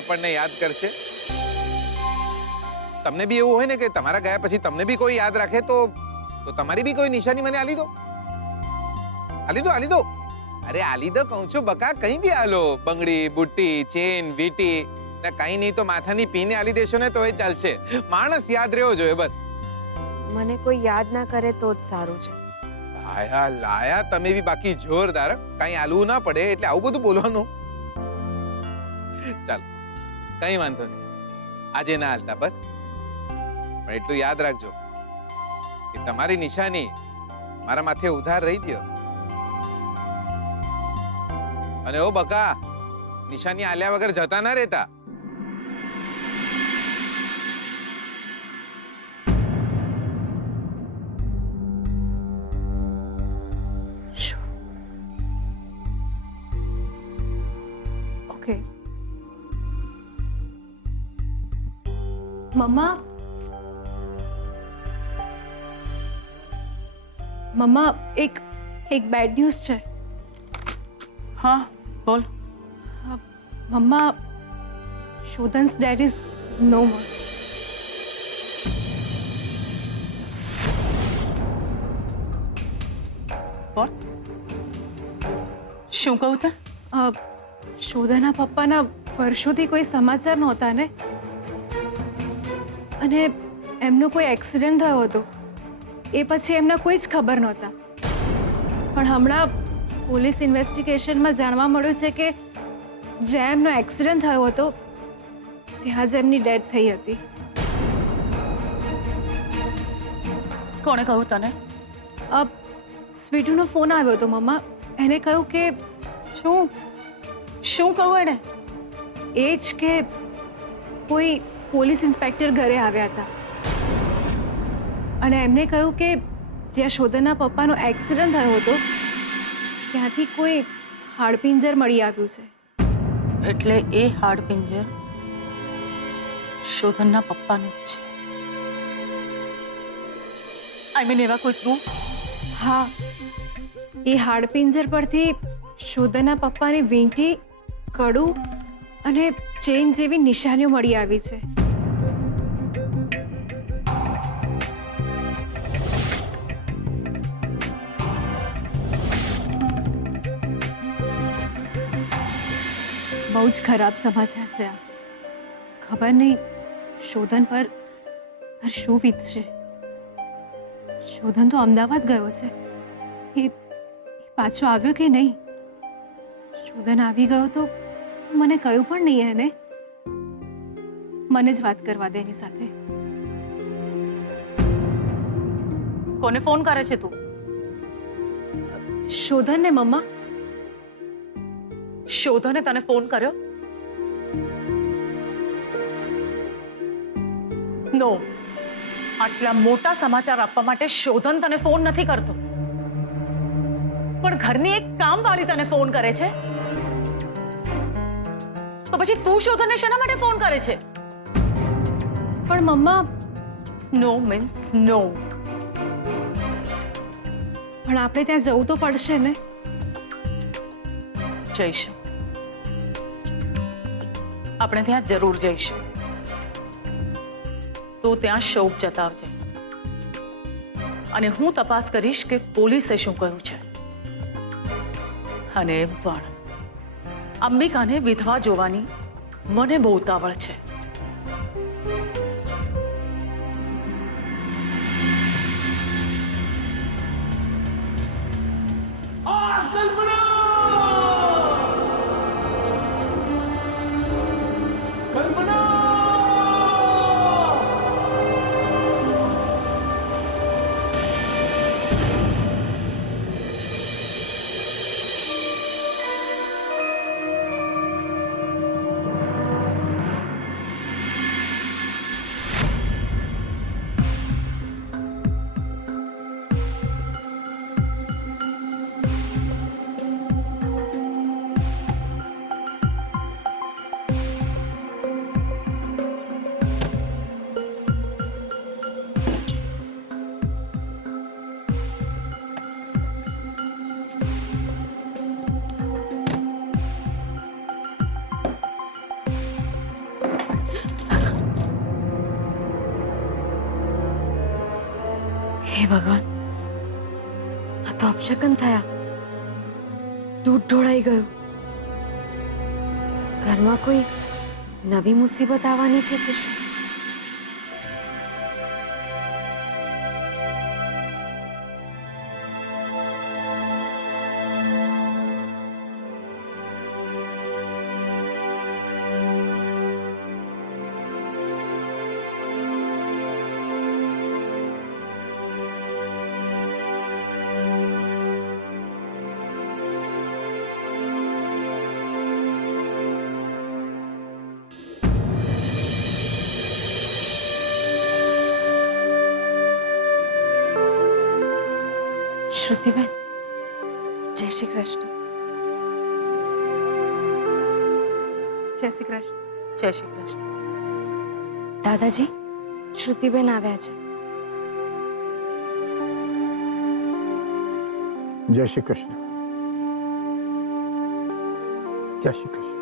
આપણને યાદ કરશે. તમને બી એવું હોય ને કે તમારા ગયા પછી તમને બી કોઈ યાદ રાખે તો તમારી બી કોઈ નિશાની મને આલી દો. આલી દો. અરે આલી દો કહું છું બકા, કઈ બી આલો. બંગડી, બુટ્ટી, ચેન, વીટી ને કઈ નહીં તો માથાની પીને આલી દેશો ને તો એ ચાલશે. માણસ યાદ રહેવો જોઈએ બસ. મને કોઈ યાદ ના કરે તો જ સારું છે. લાયા તમે બી બાકી જોરદાર. કઈ આલવું ના પડે એટલે આવું બધું બોલવાનું. ચાલ કઈ વાંધો નહીં, આજે ના હાલતા બસ. પણ એટલું યાદ રાખજો કે તમારી નિશાની મારા માથે ઉધાર રહી દો. અને ઓ બકા, નિશાની આલ્યા વગર જતા ના રહેતા. ઓકે મમ્મા, મમ્મા એક બેડ ન્યૂઝ છે. હા બોલ. મમ્મા, શોધન્સ ડેડ ઇઝ નો મોર. બોલ, શું કહું તે? શોધાના પપ્પાના વર્ષોથી કોઈ સમાચાર નહોતા ને, અને એમનો કોઈ એક્સિડન્ટ થયો હતો. એ પછી એમના કોઈ જ ખબર નહોતા. પણ હમણાં પોલીસ ઇન્વેસ્ટિગેશનમાં જાણવા મળ્યું છે કે જ્યાં એમનો એક્સિડન્ટ થયો હતો ત્યાં જ એમની ડેથ થઈ હતી. કોણે કહ્યું તને? સ્વીટુનો ફોન આવ્યો હતો મમ્મા. એને કહ્યું કે શું કહું એને? એ જ કે કોઈ પોલીસ ઇન્સ્પેક્ટર ઘરે આવ્યા હતા અને એમને કહ્યું કે જ્યાં શોધનના પપ્પાનો એક્સિડન્ટ થયો હતો ત્યાંથી કોઈ હાડપિંજર મળી આવ્યું છે. એટલે એ હાડપિંજર શોધનના પપ્પાનું જ છે. આઈ મીન એવા કોઈ પ્રૂફ? હા, એ હાડપિંજર પરથી શોધનના પપ્પાની વીંટી, કડું અને ચેન જેવી નિશાનીઓ મળી આવી છે. બહુ જ ખરાબ સમાચાર છે આ. ખબર નહીં શોધન પર શું વીતશે. શોધન તો અમદાવાદ ગયો છે. એ પાછો આવ્યો કે નહીં? શોધન આવી ગયો તો મને કહ્યું પણ નહીં એને. મને જ વાત કરવા દે એની સાથે. કોને ફોન કરે છે તું? શોધન ને મમ્મા. શોધને તને ફોન કર્યો? નો, આટલા મોટા સમાચાર આપવા માટે શોધન તને ફોન નથી કરતો. પણ ઘરની એક કામવાળી તને ફોન કરે છે. તો પછી તું શોધનને શેના માટે ફોન કરે છે? પણ મમ્મા, નો મીન્સ નો. પણ આપણે ત્યાં જવું તો પડશે ને. જઈશું, આપણે ત્યાં જરૂર જઈશું. તો ત્યાં શોક જતાવજે અને હું તપાસ કરીશ કે પોલીસે શું કહ્યું છે. અને એમ પણ અંબિકાને વિધવા જોવાની મને બહુ ઉતાવળ છે. હે ભગવાન, આ તો અપશકન થયા. દૂધ ઢોળાઈ ગયું. ઘરમાં કોઈ નવી મુસીબત આવવાની છે કે શું? શ્રુતિબેન, જય શ્રી કૃષ્ણ. જય શ્રી કૃષ્ણ. જય શ્રી કૃષ્ણ. દાદાજી, શ્રુતિબેન આવ્યા છે. જય શ્રી કૃષ્ણ. જય શ્રી કૃષ્ણ.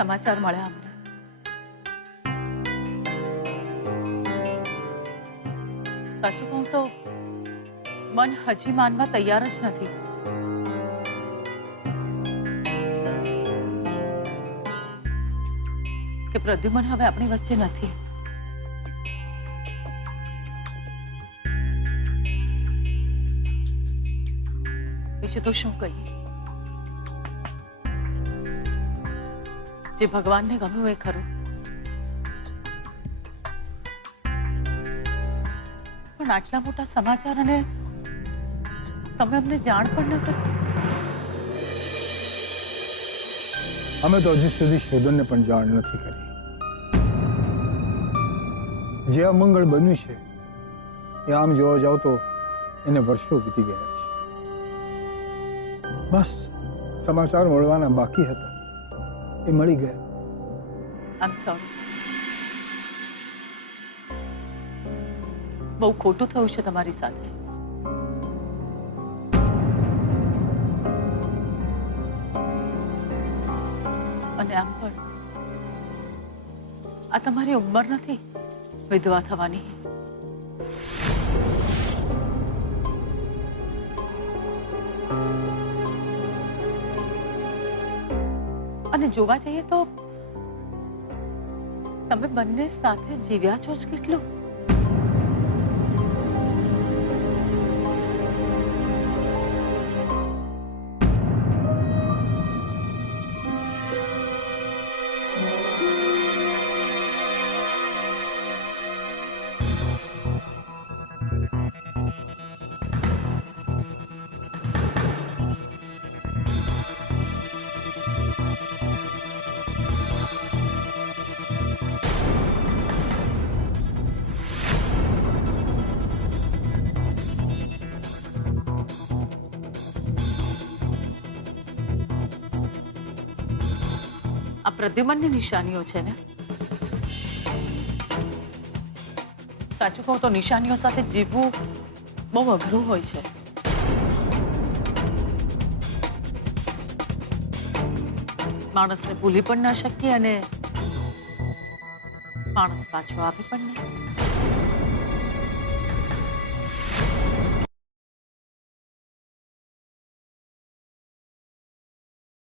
સમાચાર મળ્યા અમને. સાચું કહું તો મન હજી માનવા તૈયાર જ નથી. કે પ્રદ્યુમન હવે આપણી વચ્ચે નથી. બીજું તો શું કહીએ? જે ભગવાનને ગમ્યું એ ખરું, પણ આટલા મોટા સમાચાર અને તમે અમને જાણ પણ ન કરી. અમે તો હજી સુધી શોધનને પણ જાણ નથી કરી. જે અમંગળ બન્યું છે એ આમ જોવા જાવ તો એને વર્ષો વીતી ગયા છે. બસ સમાચાર મળવાના બાકી હતા, એ મળી ગયા. આઈ એમ સોરી. બહુ ખોટું થયું છે તમારી સાથે. અને આમ પણ આ તમારી ઉંમર નથી વિધવા થવાની. અને જોવા જઈએ તો તમે બંને સાથે જીવ્યા છો જ કેટલું. આ પ્રદ્યુમનની નિશાનીઓ છે ને? સાચું કહું તો નિશાનીઓ સાથે જીવવું બહુ અઘરું હોય છે. માણસને ભૂલી પણ ન શકીએ અને માણસ પાછો આવે પણ નહીં.